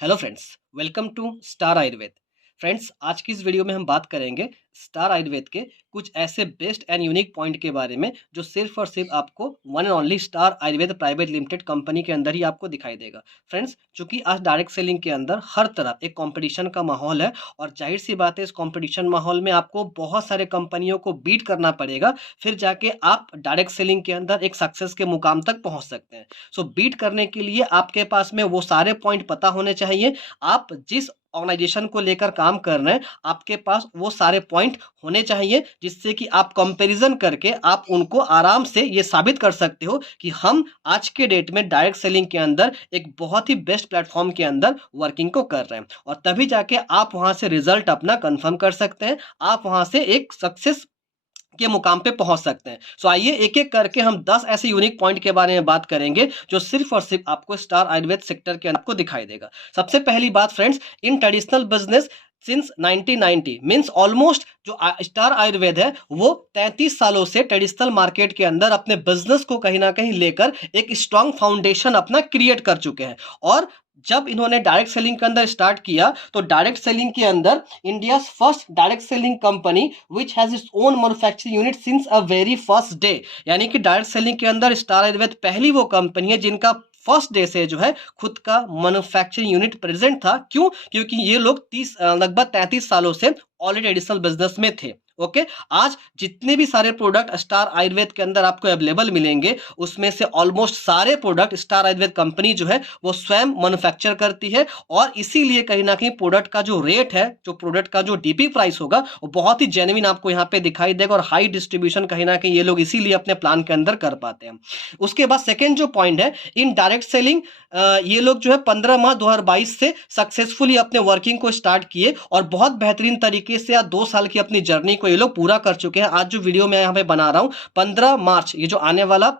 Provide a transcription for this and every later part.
Hello friends, welcome to Star Ayurveda. Friends, आज की इस वीडियो में हम बात करेंगे स्टार आयुर्वेद के कुछ ऐसे बेस्ट एंड यूनिक पॉइंट के बारे में जो सिर्फ और सिर्फ आपको one and only star Ayurveda private limited company के अंदर ही आपको दिखाई देगा। फ्रेंड्स, चूंकि आज डायरेक्ट सेलिंग के अंदर हर तरफ एक कंपटीशन का माहौल है और जाहिर सी बात है इस कंपटीशन माहौल में आपको बहुत सारे कंपनियों को बीट करना पड़ेगा, फिर जाके आप डायरेक्ट सेलिंग के अंदर एक सक्सेस के मुकाम तक पहुंच सकते हैं। सो बीट करने के लिए आपके पास में वो सारे पॉइंट पता होने चाहिए। आप जिस ऑर्गेनाइजेशन को लेकर काम कर रहे हैं, आपके पास वो सारे पॉइंट होने चाहिए जिससे कि आप कंपैरिजन करके आप उनको आराम से ये साबित कर सकते हो कि हम आज के डेट में डायरेक्ट सेलिंग के अंदर एक बहुत ही बेस्ट प्लेटफॉर्म के अंदर वर्किंग को कर रहे हैं और तभी जाके आप वहां से रिजल्ट अपना कंफर्म कर सकते हैं। आप वहां से एक सक्सेस के मुकाम पे पहुंच सकते हैं। सो आइए एक एक करके हम 10 ऐसे यूनिक पॉइंट के बारे में बात करेंगे जो सिर्फ और सिर्फ आपको स्टार आयुर्वेद सेक्टर के अंदर आपको दिखाई देगा। सबसे पहली बात friends, in traditional business since 1990 means almost जो स्टार आयुर्वेद है वो 33 सालों से ट्रेडिशनल मार्केट के अंदर अपने बिजनेस को कहीं ना कहीं लेकर एक स्ट्रांग फाउंडेशन अपना क्रिएट कर चुके हैं। और जब इन्होंने डायरेक्ट सेलिंग के अंदर स्टार्ट किया तो डायरेक्ट सेलिंग के अंदर India first direct selling company which has its own manufacturing unit since a very first day, यानी कि डायरेक्ट सेलिंग के अंदर स्टार आयुर्वेद पहली वो कंपनी है जिनका फर्स्ट डे से जो है खुद का मैन्युफैक्चरिंग यूनिट प्रेजेंट था। क्यों? क्योंकि ये लोग लगभग 33 सालों से ऑलरेडी एडिशनल बिजनेस में थे। ओके, आज जितने भी सारे प्रोडक्ट स्टार आयुर्वेद के अंदर आपको अवेलेबल मिलेंगे उसमें से ऑलमोस्ट सारे प्रोडक्ट स्टार आयुर्वेद कंपनी जो है वो स्वयं मैन्युफैक्चर करती है और इसीलिए कहीं ना कहीं प्रोडक्ट का जो रेट है, जो प्रोडक्ट का जो डीपी प्राइस होगा वो बहुत ही जेन्युइन आपको यहाँ पे दिखाई देगा और हाई डिस्ट्रीब्यूशन कहीं ना कहीं ये लोग इसीलिए अपने प्लान के अंदर कर पाते हैं। उसके बाद सेकेंड जो पॉइंट है, इन डायरेक्ट सेलिंग ये लोग जो है 15 मार्च 2022 से सक्सेसफुली अपने वर्किंग को स्टार्ट किए और बहुत बेहतरीन तरीके से 2 साल की अपनी जर्नी को ये लोग पूरा कर चुके हैं। आज जो वीडियो मैं यहाँ पे बना रहा हूँ 15 मार्च, ये जो आने वाला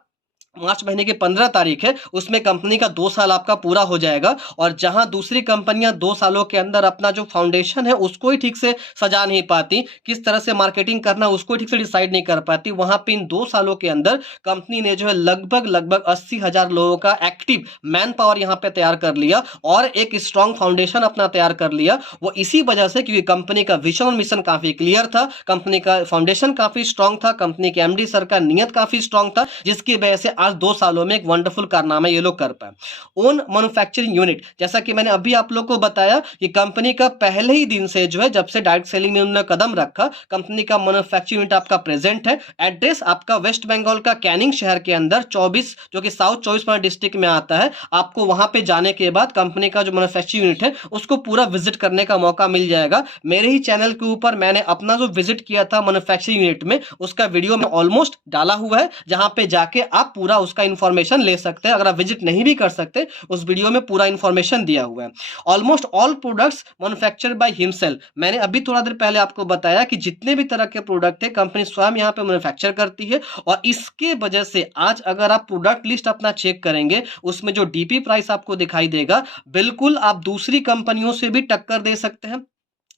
मार्च महीने की 15 तारीख है, उसमें कंपनी का 2 साल आपका पूरा हो जाएगा। और जहां दूसरी कंपनियां 2 सालों के अंदर अपना जो फाउंडेशन है उसको ही ठीक से सजा नहीं पाती, किस तरह से मार्केटिंग करना उसको ठीक से डिसाइड नहीं कर पाती, वहां पे इन 2 सालों के अंदर कंपनी ने जो है लगभग 80,000 लोगों का एक्टिव मैन पावर यहाँ पे तैयार कर लिया और एक स्ट्रॉन्ग फाउंडेशन अपना तैयार कर लिया। वो इसी वजह से क्योंकि कंपनी का विजन और मिशन काफी क्लियर था, कंपनी का फाउंडेशन काफी स्ट्रॉन्ग था, कंपनी के एमडी सर का नियत काफी स्ट्रॉन्ग था, जिसकी वजह से आज 2 सालों में एक वंडरफुल कारनामा ये लोग कर पाए। ओन मैन्युफैक्चरिंग यूनिट, जैसा कि मैंने अभी आप लोग को बताया कि कंपनी का पहले ही दिन से जो है जब से डायरेक्ट सेलिंग में उन्होंने कदम रखा, कंपनी का मैन्युफैक्चरिंग यूनिट आपका प्रेजेंट है। एड्रेस आपका वेस्ट बंगाल का कैनिंग शहर के अंदर 24 जो कि साउथ 24 डिस्ट्रिक्ट में आता है। आपको वहां पे जाने के बाद कंपनी का जो मैन्युफैक्चरिंग यूनिट है उसको पूरा विजिट करने का मौका मिल जाएगा। मेरे ही चैनल के ऊपर मैंने अपना जो विजिट किया था मैन्युफैक्चरिंग यूनिट में उसका वीडियो में ऑलमोस्ट डाला हुआ है, जहां पे जाके आप पूरा उसका इंफॉर्मेशन ले सकते हैं। अगर आप विजिट नहीं भी कर सकते, उस वीडियो में पूरा इंफॉर्मेशन दिया हुआ है। Almost all products manufactured by himself, मैंने अभी थोड़ा देर पहले आपको बताया कि जितने भी तरह के प्रोडक्ट है कंपनी स्वयं यहाँ पे मैन्युफैक्चर करती है और इसके वजह से आज अगर आप प्रोडक्ट लिस्ट अपना चेक करेंगे उसमें जो डीपी प्राइस आपको दिखाई देगा, बिल्कुल आप दूसरी कंपनियों से भी टक्कर दे सकते हैं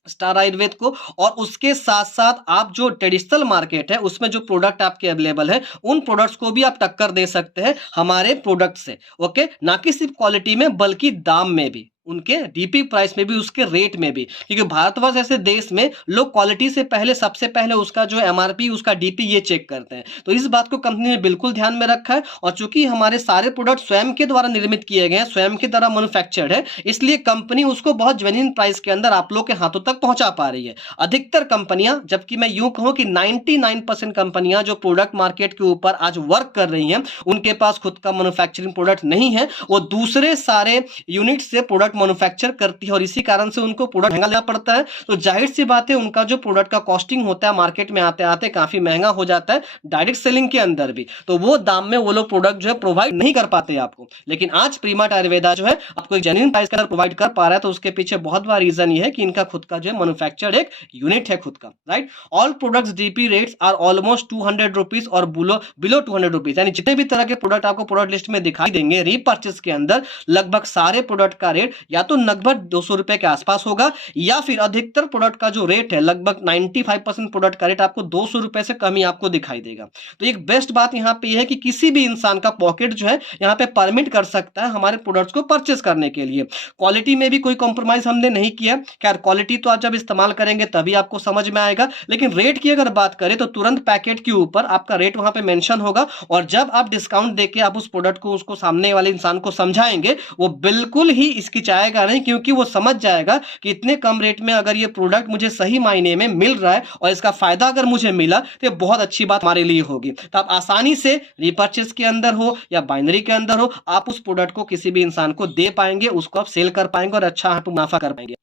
स्टार आयुर्वेद को। और उसके साथ साथ आप जो ट्रेडिशनल मार्केट है उसमें जो प्रोडक्ट आपके अवेलेबल है उन प्रोडक्ट्स को भी आप टक्कर दे सकते हैं हमारे प्रोडक्ट से। ओके, ना कि सिर्फ क्वालिटी में बल्कि दाम में भी, उनके डीपी प्राइस में भी, उसके रेट में भी, क्योंकि भारतवर्ष ऐसे देश में लोग क्वालिटी से पहले सबसे पहले उसका जो एमआरपी उसका डीपी ये चेक करते हैं। तो इस बात को कंपनी ने बिल्कुल ध्यान में रखा है और चूंकि हमारे सारे प्रोडक्ट स्वयं के द्वारा निर्मित किए गए हैं, स्वयं के द्वारा मैन्युफैक्चर्ड है, इसलिए कंपनी उसको बहुत जेन्युइन प्राइस के अंदर आप लोग के हाथों तक पहुंचा पा रही है। अधिकतर कंपनियां, जबकि मैं यूं कहूं कि 99% कंपनियां जो प्रोडक्ट मार्केट के ऊपर आज वर्क कर रही हैं उनके पास खुद का मैन्युफैक्चरिंग प्रोडक्ट नहीं है, वो दूसरे सारे यूनिट से प्रोडक्ट मैन्युफैक्चर करती है और इसी कारण से उनको प्रोडक्ट महंगा लेना पड़ता है। तो जाहिर सी बात है उनका जो प्रोडक्ट का कॉस्टिंग होता है मार्केट में आते आते काफी महंगा हो जाता है, डायरेक्ट सेलिंग के अंदर भी। तो वो दाम में वो लोग प्रोडक्ट जो है प्रोवाइड नहीं कर पाते आपको, लेकिन आज प्रीमार्ट आयुर्वेदा जो है आपको एक जेन्युइन प्राइस के अंदर प्रोवाइड कर पा रहा है। तो उसके पीछे बहुत बड़ा रीजन ये है कि इनका खुद का जो है मैन्युफैक्चर्ड एक यूनिट है खुद का, right. All products DP rates are almost 200 rupees और बिलो 200 रुपीज, यानी जितने भी तरह के प्रोडक्ट आपको प्रोडक्ट लिस्ट में दिखाई देंगे रीपर्चेस के अंदर लगभग सारे प्रोडक्ट का रेट या तो लगभग 200 रुपए के आसपास होगा, या फिर अधिकतर प्रोडक्ट का जो रेट है लगभग 95% प्रोडक्ट का रेट आपको 200 रुपए से कम ही आपको दिखाई देगा। तो एक बेस्ट बात यहाँ पे यह है कि किसी भी इंसान का पॉकेट जो है यहाँ पे परमिट कर सकता है हमारे प्रोडक्ट्स को परचेस करने के लिए। क्वालिटी में भी कोई कॉम्प्रोमाइज हमने नहीं किया। खैर क्वालिटी तो आप जब इस्तेमाल करेंगे तभी आपको समझ में आएगा, लेकिन रेट की अगर बात करें तो तुरंत पैकेट के ऊपर आपका रेट वहां पे मेंशन होगा, और जब आप डिस्काउंट देके आप उस प्रोडक्ट को उसको सामने वाले इंसान को समझाएंगे वो बिल्कुल ही हिचकिचाएगा नहीं, क्योंकि वो समझ जाएगा कि इतने कम रेट में अगर ये प्रोडक्ट मुझे सही मायने में मिल रहा है और इसका फायदा अगर मुझे मिला तो ये बहुत अच्छी बात हमारे लिए होगी। तो आप आसानी से रिपर्चेस के अंदर हो या बाइनरी के अंदर हो, आप उस प्रोडक्ट को किसी भी इंसान को दे पाएंगे, उसको आप सेल कर पाएंगे और अच्छा आप मुनाफा कर पाएंगे।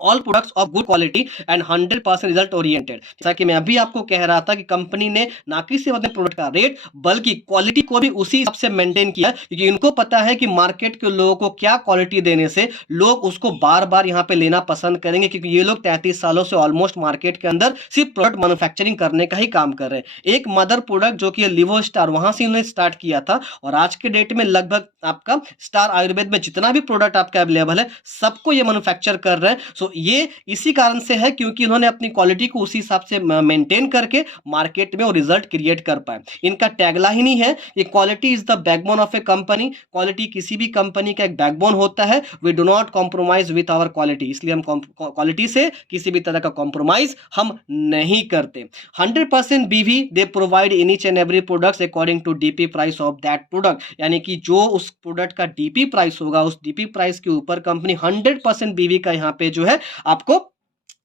All products of good quality and 100% result oriented. जैसा कि मैं अभी आपको कह रहा था कि कंपनी ने ना कि सिर्फ अपने प्रोडक्ट का रेट बल्कि क्वालिटी को भी उसी हिसाब से मेंटेन किया, क्योंकि इनको पता है कि मार्केट के लोगों को क्या क्वालिटी देने से लोग उसको बार बार यहाँ पे लेना पसंद करेंगे, क्योंकि ये लोग 33 सालों से ऑलमोस्ट मार्केट के अंदर सिर्फ प्रोडक्ट मैन्युफैक्चरिंग करने का ही काम कर रहे हैं। एक मदर प्रोडक्ट जो कि लिवो स्टार, वहां से उन्होंने स्टार्ट किया था, और आज के डेट में लगभग आपका स्टार आयुर्वेद में जितना भी प्रोडक्ट आपका अवेलेबल है सबको ये मैन्युफैक्चर कर रहे हैं। सो ये इसी कारण से है क्योंकि इन्होंने अपनी क्वालिटी को उसी हिसाब से मेंटेन करके मार्केट में वो रिजल्ट क्रिएट कर पाए। इनका टैगलाइन ही है ये quality is the backbone of a company. Quality किसी भी कंपनी का एक बैकबोन होता है। We do not compromise with our quality, इसलिए हम क्वालिटी से किसी भी तरह का कॉम्प्रोमाइज हम नहीं करते। 100% BV they provide in each and every product according to DP price of that product, यानी कि जो उस प्रोडक्ट का डीपी प्राइस होगा उस डीपी प्राइस के ऊपर कंपनी 100% बीवी का यहाँ पे जो है आपको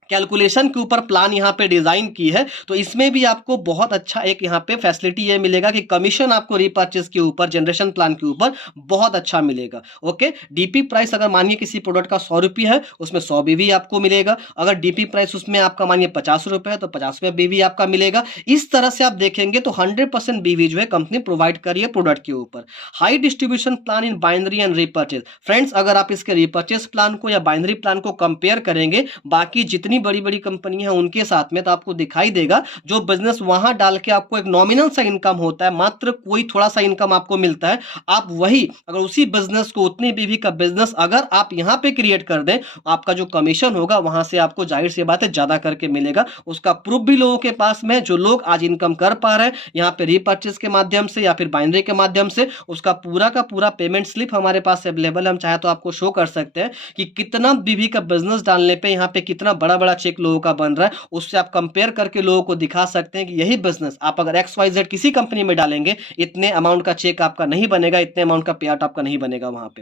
कैलकुलेशन के ऊपर प्लान यहाँ पे डिजाइन की है। तो इसमें भी आपको बहुत अच्छा एक यहाँ पे फैसिलिटी ये मिलेगा कि कमीशन आपको रीपर्चेस के ऊपर, जनरेशन प्लान के ऊपर बहुत अच्छा मिलेगा। ओके, डीपी प्राइस अगर मानिए किसी प्रोडक्ट का 100 रुपये है उसमें 100 बीवी आपको मिलेगा। अगर डीपी प्राइस उसमें आपका मानिए 50 रुपये है तो 50 रुपये बीवी आपका मिलेगा। इस तरह से आप देखेंगे तो 100% बीवी जो है कंपनी प्रोवाइड कर रही है प्रोडक्ट के ऊपर। High distribution plan in binary and repurchase. Friends, अगर आप इसके रीपर्चेस प्लान को या बाइनरी प्लान को कंपेयर करेंगे बाकी जितनी बड़ी बड़ी कंपनी है उनके साथ में, तो आपको दिखाई देगा जो बिजनेस वहां डाल के आपको एक नॉमिनल सा इनकम होता है, मात्र कोई थोड़ा सा इनकम आपको मिलता है, आप वही अगर उसी बिजनेस को, उतनी बीवी का बिजनेस अगर आप यहां पे क्रिएट कर दें, आपका जो कमीशन होगा वहां से आपको जाहिर सी बात है ज्यादा करके मिलेगा। उसका प्रूफ भी लोगों के पास में, जो लोग आज इनकम कर पा रहे हैं यहाँ पे रीपर्चेस के माध्यम से या फिर बाइनरी के माध्यम से, उसका पूरा का पूरा पेमेंट स्लिप हमारे पास अवेलेबल है। हम चाहे तो आपको शो कर सकते हैं कि कितना बीवी का बिजनेस डालने पे यहाँ पे कितना बड़ा बड़ा चेक लोगों का बन रहा है। उससे आप कंपेयर करके लोगों को दिखा सकते हैं कि यही बिजनेस आप अगर XYZ किसी कंपनी में डालेंगे इतने अमाउंट का चेक आपका नहीं बनेगा, इतने अमाउंट का पे आउट आपका नहीं बनेगा वहां पे।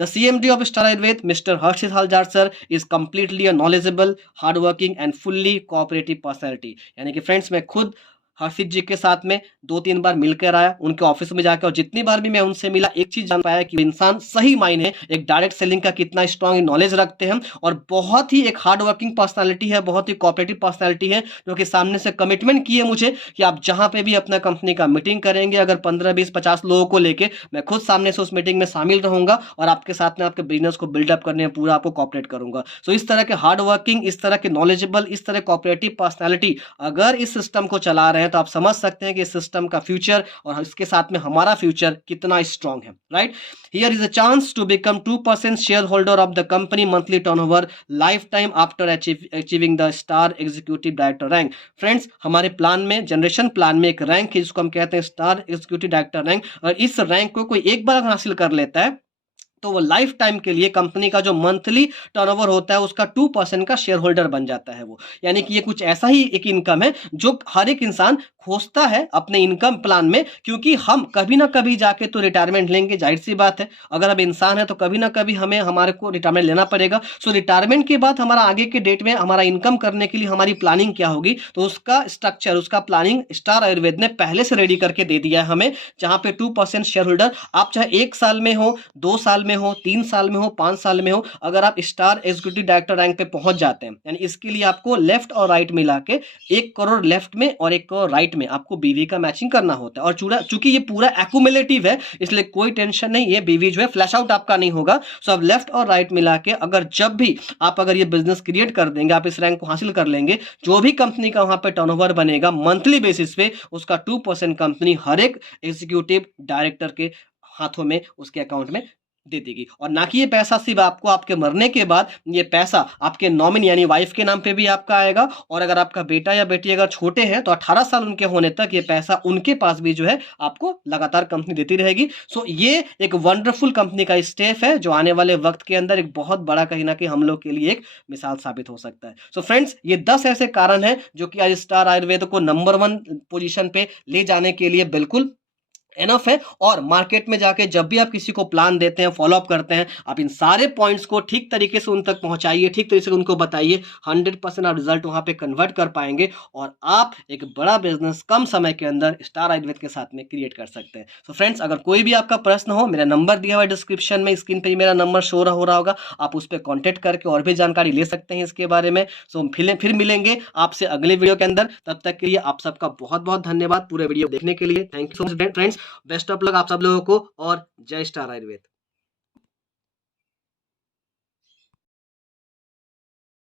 The CMD of Star Ayurveda mister Harshit Halzar sir is completely a knowledgeable, hard working and fully cooperative personality. यानी कि फ्रेंड्स, मैं खुद हर्षित जी के साथ में 2-3 बार मिलकर आया उनके ऑफिस में जाकर, और जितनी बार भी मैं उनसे मिला एक चीज जान पाया कि इंसान सही मायने एक डायरेक्ट सेलिंग का कितना स्ट्रांग नॉलेज रखते हैं, और बहुत ही एक हार्ड वर्किंग पर्सनालिटी है, बहुत ही कोऑपरेटिव पर्सनालिटी है, जो कि सामने से कमिटमेंट किए मुझे कि आप जहां पे भी अपना कंपनी का मीटिंग करेंगे, अगर 15, 20, 50 लोगों को लेके, मैं खुद सामने से उस मीटिंग में शामिल रहूंगा और आपके साथ में आपके बिजनेस को बिल्डअप करने में पूरा आपको कोऑपरेट करूंगा। सो इस तरह के हार्ड वर्किंग, इस तरह के नॉलेजेबल, इस तरह कोऑपरेटिव पर्सनालिटी अगर इस सिस्टम को चला रहे हैं तो आप समझ सकते हैं कि सिस्टम का फ्यूचर और इसके साथ में हमारा फ्यूचर कितना स्ट्रांग है, right. Here is a chance to become 2% shareholder of the company, monthly turnover, lifetime after achieving the star executive director rank. Friends, हमारे प्लान में, जनरेशन प्लान में एक रैंक है जिसको हम कहते हैं स्टार एग्जीक्यूटिव डायरेक्टर रैंक, और इस रैंक को कोई एक बार हासिल कर लेता है तो वो लाइफ टाइम के लिए कंपनी का जो मंथली टर्नओवर होता है उसका 2% का शेयर होल्डर बन जाता है वो। यानी कि ये कुछ ऐसा ही एक इनकम है जो हर एक इंसान खोजता है अपने इनकम प्लान में, क्योंकि हम कभी ना कभी जाके तो रिटायरमेंट लेंगे, जाहिर सी बात है। अगर हम इंसान है तो कभी ना कभी हमारे को रिटायरमेंट लेना पड़ेगा। सो रिटायरमेंट के बाद हमारा आगे के डेट में हमारा इनकम करने के लिए हमारी प्लानिंग क्या होगी, तो उसका स्ट्रक्चर, उसका प्लानिंग स्टार आयुर्वेद ने पहले से रेडी करके दे दिया है हमें, जहां पे 2% शेयर होल्डर, आप चाहे 1 साल में हो, 2 साल में हो, 3 साल में हो, 5 साल में हो, अगर आप स्टार एग्जीक्यूटिव डायरेक्टर रैंक पे पहुंच जाते हैं, यानी इसके लिए आपको लेफ्ट और राइट मिला के 1 करोड़ लेफ्ट में और 1 करोड़ राइट में आपको बीवी का मैचिंग करना होता है। और चूंकि ये पूरा एक्यूमुलेटिव है इसलिए कोई टेंशन नहीं, ये बीवी जो है फ्लैश आउट आपका नहीं होगा। सो अब लेफ्ट और राइट मिला के अगर जब भी आप अगर ये बिजनेस क्रिएट कर देंगे, आप इस रैंक को हासिल कर लेंगे, जो भी कंपनी का वहां पे टर्नओवर बनेगा मंथली बेसिस पे, उसका 2% कंपनी हर एक एग्जीक्यूटिव डायरेक्टर के हाथों में, उसके अकाउंट में दे देगी। और ना कि ये पैसा सिर्फ आपको आपके मरने के बाद, ये पैसा आपके नॉमिनी यानी वाइफ के नाम पे भी आपका आएगा, और अगर आपका बेटा या बेटी अगर छोटे हैं तो 18 साल उनके होने तक ये पैसा उनके पास भी जो है आपको लगातार कंपनी देती रहेगी। सो ये एक वंडरफुल कंपनी का स्टेप है जो आने वाले वक्त के अंदर एक बहुत बड़ा कहीं ना कहीं हम लोग के लिए एक मिसाल साबित हो सकता है। सो फ्रेंड्स, ये 10 ऐसे कारण हैं जो कि आज स्टार आयुर्वेद को नंबर 1 पोजीशन पे ले जाने के लिए बिल्कुल एनफ है। और मार्केट में जाके जब भी आप किसी को प्लान देते हैं, फॉलो अप करते हैं, आप इन सारे पॉइंट्स को ठीक तरीके से उन तक पहुंचाइए, ठीक तरीके से उनको बताइए, 100% आप रिजल्ट वहां पे कन्वर्ट कर पाएंगे और आप एक बड़ा बिजनेस कम समय के अंदर स्टार आयुर्वेद के साथ में क्रिएट कर सकते हैं। सो फ्रेंड्स, अगर कोई भी आपका प्रश्न हो, मेरा नंबर दिया हुआ है डिस्क्रिप्शन में, स्क्रीन पे ही मेरा नंबर शो हो रहा होगा, आप उस पर कॉन्टेक्ट करके और भी जानकारी ले सकते हैं इसके बारे में। सो फिर मिलेंगे आपसे अगले वीडियो के अंदर। तब तक के लिए आप सबका बहुत बहुत धन्यवाद पूरे वीडियो देखने के लिए। Thank you so much friends. Best of luck आप सब लोगों को और जय स्टार आयुर्वेद।